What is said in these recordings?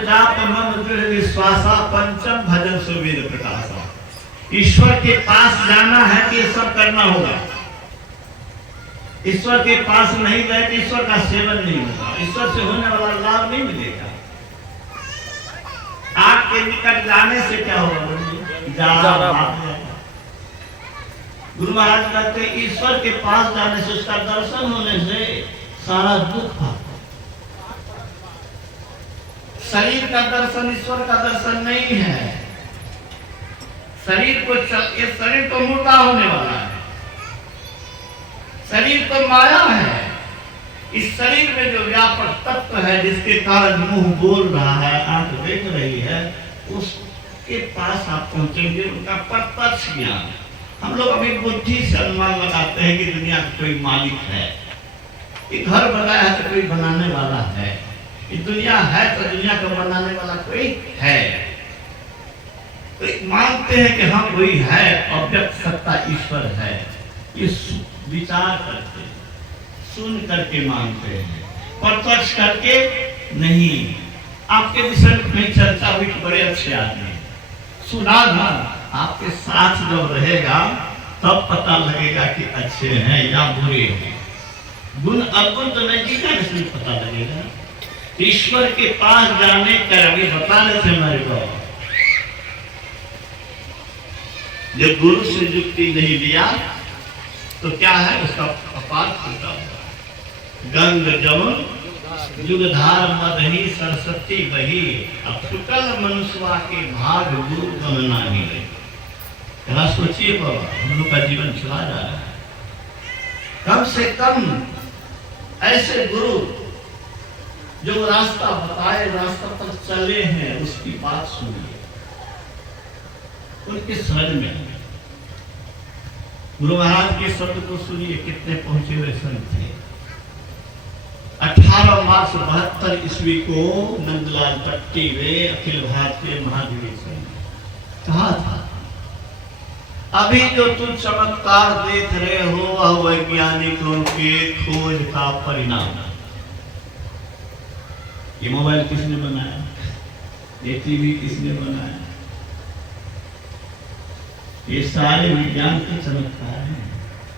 जाप मन दृढ़ विश्वासा पंचम भजन सुवेद प्रकाशा। ईश्वर के पास जाना है कि ये सब करना होगा। ईश्वर के पास नहीं गए तो ईश्वर का सेवन नहीं होगा, ईश्वर से होने वाला लाभ नहीं मिलेगा। आग के निकट जाने से क्या होगा? गुरु महाराज कहते ईश्वर के पास जाने से, उसका दर्शन होने से सारा दुख भागता। शरीर का दर्शन ईश्वर का दर्शन नहीं है। शरीर को ये शरीर तो मुर्दा होने वाला है, शरीर तो माया है। इस शरीर में जो व्यापक तत्व है, जिसके कारण मुंह बोल रहा है, आंख देख रही है, उसके पास आप पहुंचेंगे। उनका प्रत्यक्ष ज्ञान। हम लोग अभी बुद्धि से अनुमान लगाते हैं कि दुनिया का कोई मालिक है, ये घर बनाया है तो कोई बनाने वाला है, ये दुनिया है तो दुनिया को बनाने वाला कोई है। तो मानते हैं कि हाँ कोई है, अव्यक्त सत्ता ईश्वर है। ये विचार करके, सुन करके मानते हैं, प्रत्यक्ष करके नहीं। आपके विषय में चर्चा हुई, बड़े अच्छे आदमी, सुना ना, आपके साथ जब रहेगा तब पता लगेगा कि अच्छे हैं या बुरे हैं। गुण अवगुण तो नहीं जीना, इसलिए पता लगेगा। ईश्वर के पास जाने का अभी बता रहे थे मेरे को, जब गुरु से युक्ति नहीं लिया तो क्या है, उसका कपाल फूटा हुआ। गंग जमुन युगधार मदही सरस्वती बही, अब फुटल मनुष्य के भाग गुरु गमना ही रही। जरा सोचिए बाबा, हम लोग का जीवन चला जा रहा है। कम से कम ऐसे गुरु जो रास्ता बताए, रास्ता पर चले हैं, उसकी बात सुनिए, उनके शरण में गुरु महाराज के शब्द को सुनिए। कितने पहुंचे हुए संत थे। 18 मार्च 72 ईस्वी को नंदलाल पट्टी वे अखिल भारतीय महाधिवेशन कहा था, अभी जो तुम चमत्कार देख रहे हो वह वैज्ञानिकों के खोज का परिणाम है। ये मोबाइल किसने बनाया, ये टीवी किसने बनाया, ये सारे विज्ञान के चमत्कार हैं।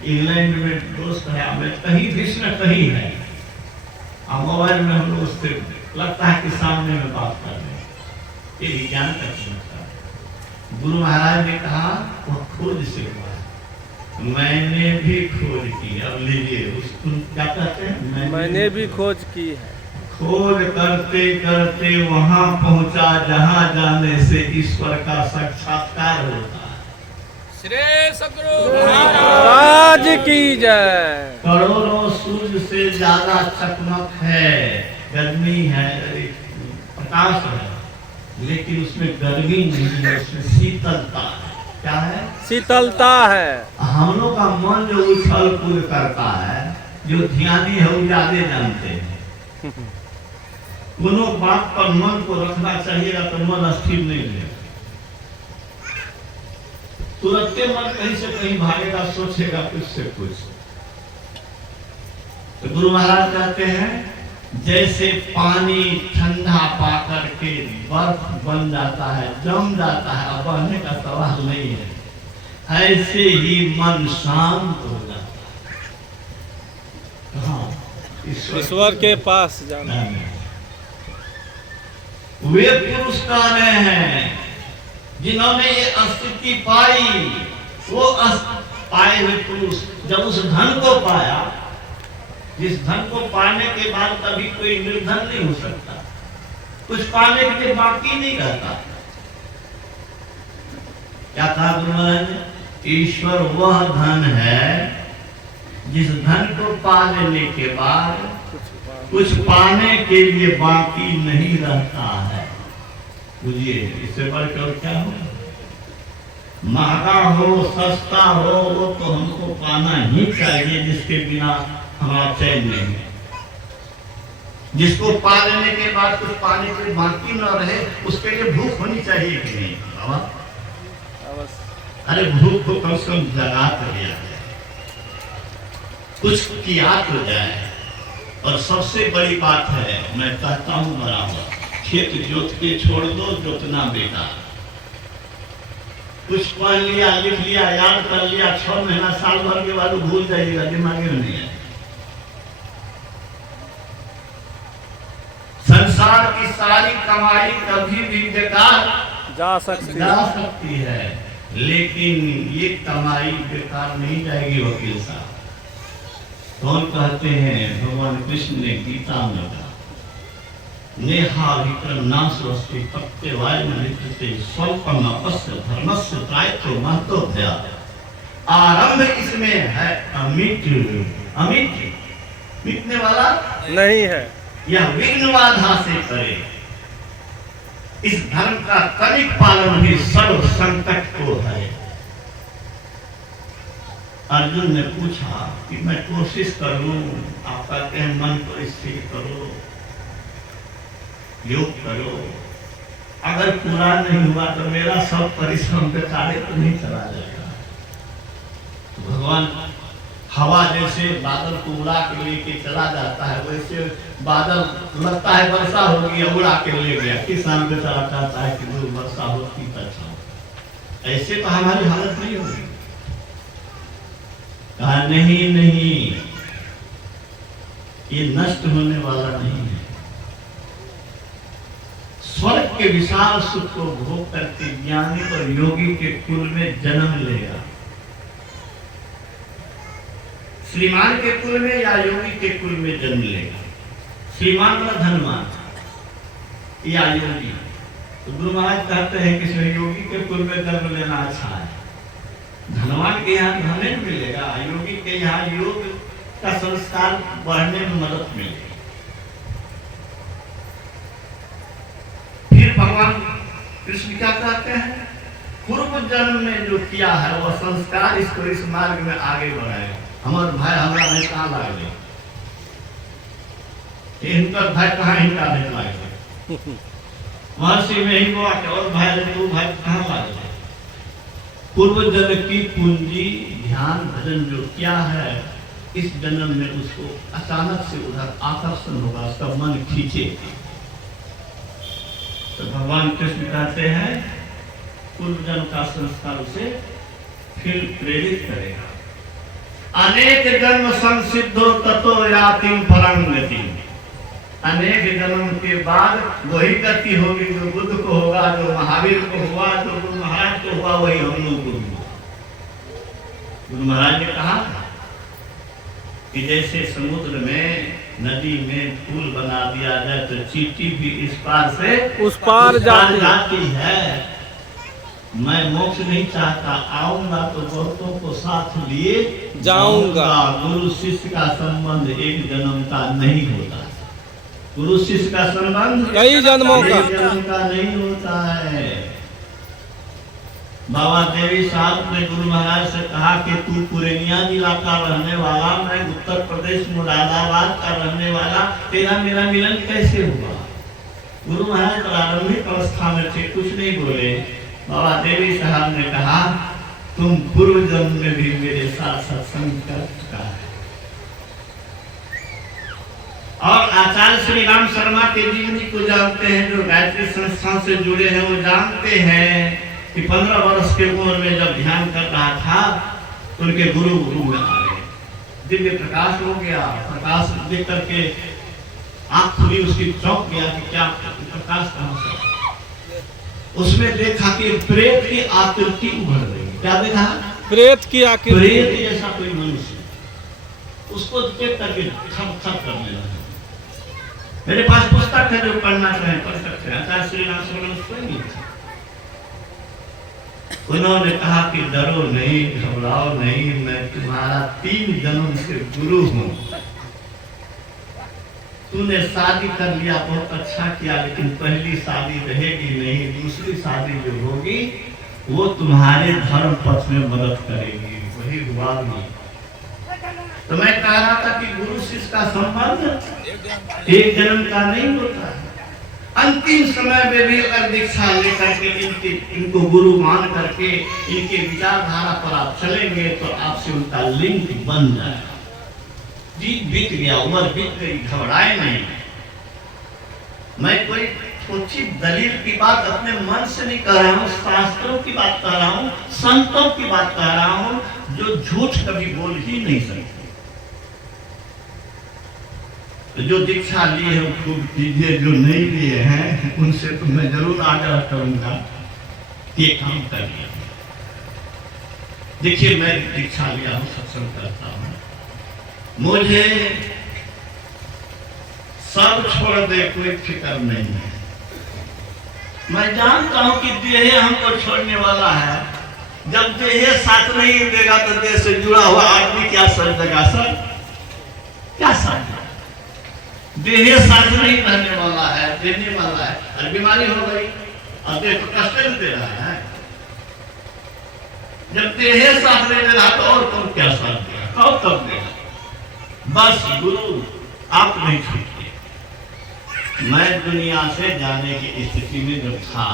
इंग्लैंड में दोस्त है, हमें कहीं विश्व में कहीं है, और मोबाइल में हम लोग उससे लगता है कि सामने में बात कर रहे हैं। ये विज्ञान का चमत्कार। गुरु महाराज ने कहा वह खोज से हुआ है, मैंने भी खोज की। अब लीजिए, उसको क्या कहते हैं, मैंने भी खोज की है। खोज करते करते वहां पहुंचा जहां जाने से ईश्वर का साक्षात्कार होता है। श्री सद्गुरु महाराज की जय। करोड़ों सूर्य से ज्यादा चकमक है, गर्मी है, प्रकाश है, लेकिन उसमें गर्मी नहीं है, उसमें शीतलता है। क्या है? शीतलता है। हम लोग का मन जो उछल कूद करता है, जो ध्यानी है वो ज्यादा जानते हैं। दोनों बात पर मन को रखना चाहिएगा तो मन स्थिर नहीं रहेगा। तुरंत मन कहीं से कहीं भागेगा, सोचेगा कुछ से कुछ। तो गुरु महाराज कहते हैं जैसे पानी ठंडा पाकर के बर्फ बन जाता है, जम जाता है, अब बहने का सवाल नहीं है, ऐसे ही मन शांत हो जाता है। हाँ, ईश्वर के पास जाना। वे पुरुष कौन हैं जिन्होंने ये स्थिति पाई? वो पाए हुए पुरुष जब उस धन को पाया, जिस धन को पाने के बाद कभी कोई निर्धन नहीं हो सकता, कुछ पाने के लिए बाकी नहीं रहता। क्या कहा गुरु महाराज ने? ईश्वर वह धन है जिस धन को पा लेने के बाद कुछ पाने के लिए बाकी नहीं रहता है। बुझिए, इससे बढ़कर क्या हो? महंगा हो, सस्ता हो, वो तो हमको पाना ही चाहिए, जिसके बिना हमारा चैन नहीं है। जिसको पा लेने के बाद कुछ पाने के बाकी न रहे, उसके लिए भूख होनी चाहिए कि नहीं बाबा? अरे भूख को कम से कम जगा कर दिया जाए, कुछ किया तो जाए। और सबसे बड़ी बात है, मैं कहता हूं बराबर, खेत जोत के छोड़ दो, जोतना बेकार। कुछ पढ़ लिया, लिख लिया, याद कर लिया, 6 महीना साल भर के बाद भूल जाइएगा, दिमाग में नहीं है। संसार की सारी कमाई कभी भी बेकार जा सकती है, लेकिन ये कमाई बेकार नहीं जाएगी। वकील साहब कौन कहते हैं? भगवान कृष्ण ने गीता में कहा, नेहा विक्रम नास्वस्ति प्रत्यवाय नित्यते स्वल्पम अपस्य धर्मस्य त्रायतो महतो भया। आरंभ इसमें है अमित, अमित मिटने वाला नहीं है। यह विघ्न बाधा से करे। इस धर्म का कनिक पालन भी सर्व संकट को है। अर्जुन ने पूछा कि मैं कोशिश करूं, आप कहते हैं मन को स्थिर करो, योग करो, अगर पूरा नहीं हुआ तो मेरा सब परिश्रम बेकार तो नहीं चला जाएगा। तो भगवान हवा जैसे बादल को उड़ा के लेके चला जाता है, वैसे बादल लगता है वर्षा होगी, उड़ा के ले गया। किसान बेचारा चाहता है कि दूर वर्षा होती तो अच्छा हो। ऐसे तो हमारी हालत नहीं होगी। कहा नहीं नहीं, ये नष्ट होने वाला नहीं है। स्वर्ग के विशाल सुख को भोग करके ज्ञानी और योगी के कुल में जन्म लेगा। श्रीमान के कुल में या योगी के कुल में जन्म लेगा। श्रीमान का धनवान या योगी। तो गुरु महाराज कहते हैं कि योगी के कुल में जन्म लेना अच्छा है। धनवान के यहाँ धन मिलेगा, योगी के यहाँ योग का संस्कार बढ़ने में मदद मिलेगी। फिर भगवान कृष्ण क्या कहते हैं? पूर्व जन्म में जो किया है वह संस्कार इसको इस मार्ग में आगे बढ़ाएगा। हमारे भाई हमारा नहीं कहाँ लगे, इनका भाई कहाँ इनका नहीं लगे, महर्षि में ही वो आके और भाई तू भाई कहाँ लगे। पूर्व जन्म की पूंजी ध्यान भजन जो किया है, इस जन्म में उसको अचानक से उधर आकर्षण होगा, उसका मन खींचे। तो भगवान कृष्ण कहते हैं पूर्व जन्म का संस्कार उसे फिर प्रेरित करेगा। अनेक जन्म संसिद्धो ततो यातिम परम गति। अनेक जन्म के बाद वही गति होगी जो बुद्ध को होगा, जो महावीर को हुआ, जो गुरु महाराज को हुआ, वही हम लोग को हुआ। गुरु महाराज ने कहा कि जैसे समुद्र में नदी में पुल बना दिया जाए तो चींटी भी इस पार से उस पार जाती है। मैं मोक्ष नहीं चाहता, आऊंगा तो बहुतों को साथ लिए जाऊंगा। गुरु शिष्य का संबंध एक जन्म का नहीं होता। गुरु शिष्य का संबंध कई जन्मों का नहीं होता है। बाबा देवी साहब ने गुरु महाराज से कहा कि तू पुरनिया जिला का रहने वाला, मैं उत्तर प्रदेश मुरादाबाद का रहने वाला, तेरा मेरा मिलन कैसे हुआ? गुरु महाराज प्रारंभिक अवस्था में थे, कुछ नहीं बोले। बाबा देवी साहब ने कहा तुम पूर्व जन्म में भी मेरे साथ सत्संग कर चुका है। और आचार्य श्री राम शर्मा के जीवनी को जानते हैं, जो गायत्री संस्थान से जुड़े हैं, वो जानते हैं कि 15 वर्ष के उम्र में जब ध्यान कर रहा था तो उनके गुरु में आ गए, दिव्य प्रकाश हो गया। प्रकाश देख करके आंख खुली, उसकी चौंक गया कि क्या प्रकाश कहां से। उसमें देखा कि प्रेत की आकृति उभर रही। क्या देखा? प्रेत की आकृति, प्रेत जैसा कोई मनुष्य। उसको देख करके खप खप करने लगा। मेरे पास पुस्तक है, जो पढ़ना चाहे पढ़ सकते हैं। आचार्य श्री राम शर्मा उन्होंने कहा कि डरो नहीं, घबराओ नहीं, मैं तुम्हारा 3 जन्म से गुरु हूँ। तूने शादी कर लिया, बहुत अच्छा किया, लेकिन पहली शादी रहेगी नहीं, दूसरी शादी जो होगी वो तुम्हारे धर्म पथ में मदद करेगी। वही हुआ भी। तो मैं कह रहा था कि गुरु शिष्य का संबंध एक जन्म का नहीं होता है। अंतिम समय में भी अगर दीक्षा लेकर के इनको गुरु मान करके इनके विचारधारा पर आप चलेंगे तो आपसे उनका लिंक बन जाएगा। जी बीत गया, उम्र बीत गई, घबराए नहीं। मैं कोई उचित दलील की बात अपने मन से नहीं कह रहा हूँ, शास्त्रों की बात कह रहा हूँ, संतों की बात कह रहा हूँ, जो झूठ कभी बोल ही नहीं सकते। तो जो दीक्षा लिए हैं खूब कीजिए, जो नहीं लिए हैं उनसे तो मैं जरूर आग्रह करूंगा कि ये काम करिए। देखिए मैं दीक्षा लिया हूँ, सत्संग करता हूँ, मुझे सब छोड़ दे कोई फिक्र नहीं है। मैं जानता हूं कि देह हमको छोड़ने वाला है। जब देह साथ नहीं देगा तो देह से जुड़ा हुआ आदमी क्या समझेगा? सर क्या समझेगा? देह साथ नहीं रहने वाला है, देने वाला है, और बीमारी हो गई और देह तो कष्ट दे रहा है। जब देह साथ नहीं दे रहा तो और कौन क्या साथ देगा? कब तक देगा? बस गुरु आप नहीं छूटिए। मैं दुनिया से जाने की स्थिति में जब था,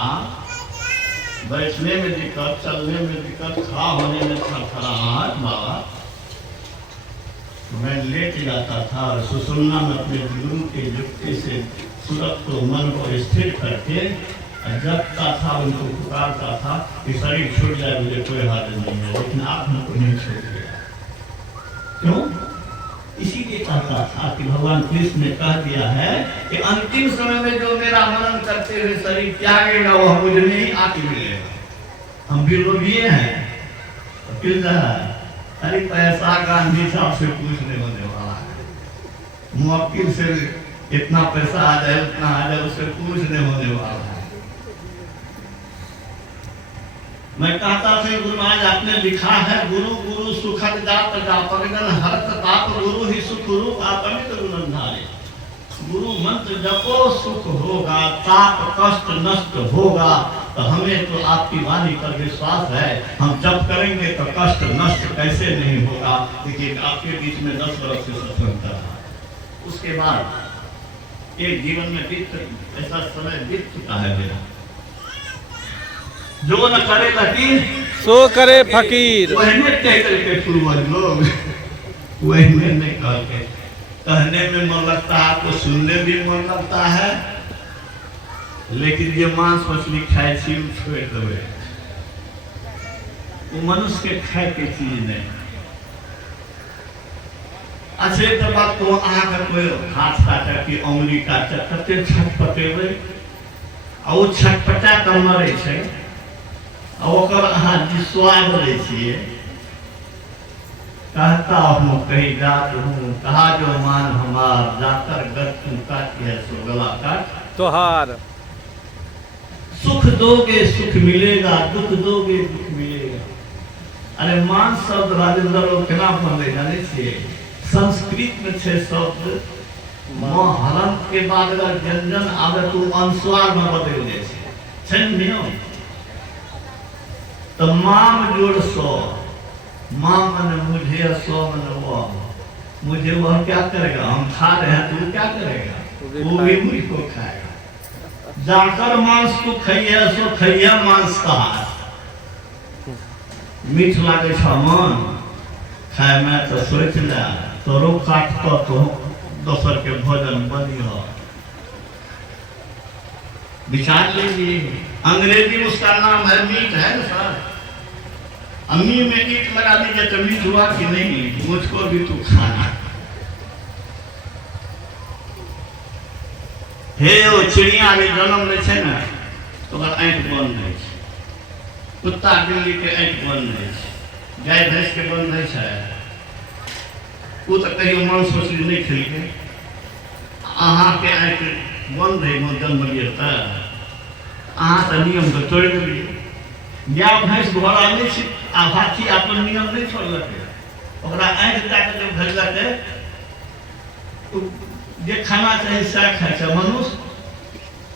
बैठने में दिक्कत, चलने में दिक्कत, खड़ा होने में थरथराहट, बाबा मैं लेट जाता था और सुसुमना में अपने गुरु की युक्ति से सूरत को, मन को स्थिर करके जगता था, उनको पुकारता था कि शरीर छूट जाए मुझे कोई हाथ नहीं है, लेकिन आप हमको नहीं छोड़ दिया। क्यों? इसीलिए कहता था कि भगवान कृष्ण ने कह दिया है कि अंतिम समय में जो मेरा मनन करते हुए शरीर त्यागेगा वह मुझे नहीं आके मिलेगा। हम भी लोभिए हैं, तो फिर अरे पैसा गांधी साहब से पूछने होने वाला है, मुवक्किल से इतना पैसा आ जाए उतना आ जाए, उससे पूछने होने वाला है। मैं कहता था गुरु महाराज आपने लिखा है, गुरु गुरु सुखद जात जापगन हरत ताप, गुरु ही सुख रूप आप अमित गुणधारे। गुरु मंत्र जपो सुख होगा, ताप कष्ट नष्ट होगा। तो हमें तो आपकी वाणी पर विश्वास है, हम जप करेंगे तो कष्ट नष्ट कैसे नहीं होगा। देखिए आपके बीच में 10 वर्ष से सत्संग कर रहा है, उसके बाद एक जीवन में ऐसा समय बीत चुका है मेरा, जो न करे लकीर सो करे फकीर। वही तय करके पूर्वज लोग वही नहीं कहते। कहने में मन लगता है तो सुनने भी मन लगता है, लेकिन ये मांस मछली खाए छी छोड़ देवे, वो मनुष्य के खाए के चीज नहीं। अच्छे तो बात को अहाँ का कोई हाथ काटा कि उंगली काटा कते छटपटेबे, और वो छटपटा कर मरे छे, और अहाँ स्वाद ले छिए। कहता हूँ कहीं जात हूँ, कहा जो मान हमार, जाकर गत तू काटिए सो गला काट। तोहार सुख दोगे सुख मिलेगा, दुख दोगे दुख मिलेगा। अरे मान शब्द राजेंद्र लोग केना बनले जाने छिए? संस्कृत में छे शब्द मां हलंत के बाद अगर व्यंजन आवे तो अनुस्वार में बदल जाए छे नियम। तो माम जोड़ सो, मां मन मुझे, सो मन वो, मुझे वह क्या करेगा? हम खा रहे हैं तो क्या करेगा? वो भी मुझको खाएगा। जाकर मांस को खाइए सो खाइए मांस का, मीठ लागे मन खाए में तो सोच ले तोरो काट तो दोसर के भोजन बनी हो। विचार लीजिए, अंग्रेजी उसका नाम है मीट, है ना सर? अम्मी में ईट लगा दीजिए तो मीट हुआ कि नहीं? मुझको भी तू खाना। हे वो चिड़िया भी जन्म ले छे ना तो आँख बंद रहे, कुत्ता बिल्ली के आँख बंद रहे, गाय भैंस के बंद रहे छे, वो तो कहीं मांस मछली नहीं खेलके अहाँ के आँख बंद रहे जन्म लिए तो अहाँ तो नियम तो तोड़ दिए। गाय भैंस घोड़ा नहीं छी, हाथी अपन नियम नहीं छोड़लके, ओकरा आँख जाके जब भेजलके जे खाना चाहिए से खाए छे मनुष्य,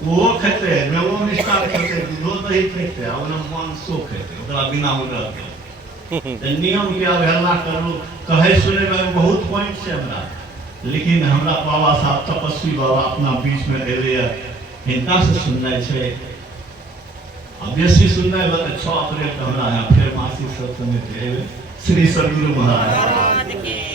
वो खेते में वो निष्ठा खेते, दूधो दही खेते, और मांसो खेते, ओकरा बिना उड़ल के। नियम के अवहेलना करू, कहे सुने में बहुत पॉइंट से हमरा, लेकिन हमरा बाबा साहब तपस्वी बाबा अपना बीच में एले, हिनका से सुनना छे। अब बेसी सुनना है तो 6 अप्रैल हमरा यहाँ फिर मासिक सत्संग में श्री सदगुरु महाराज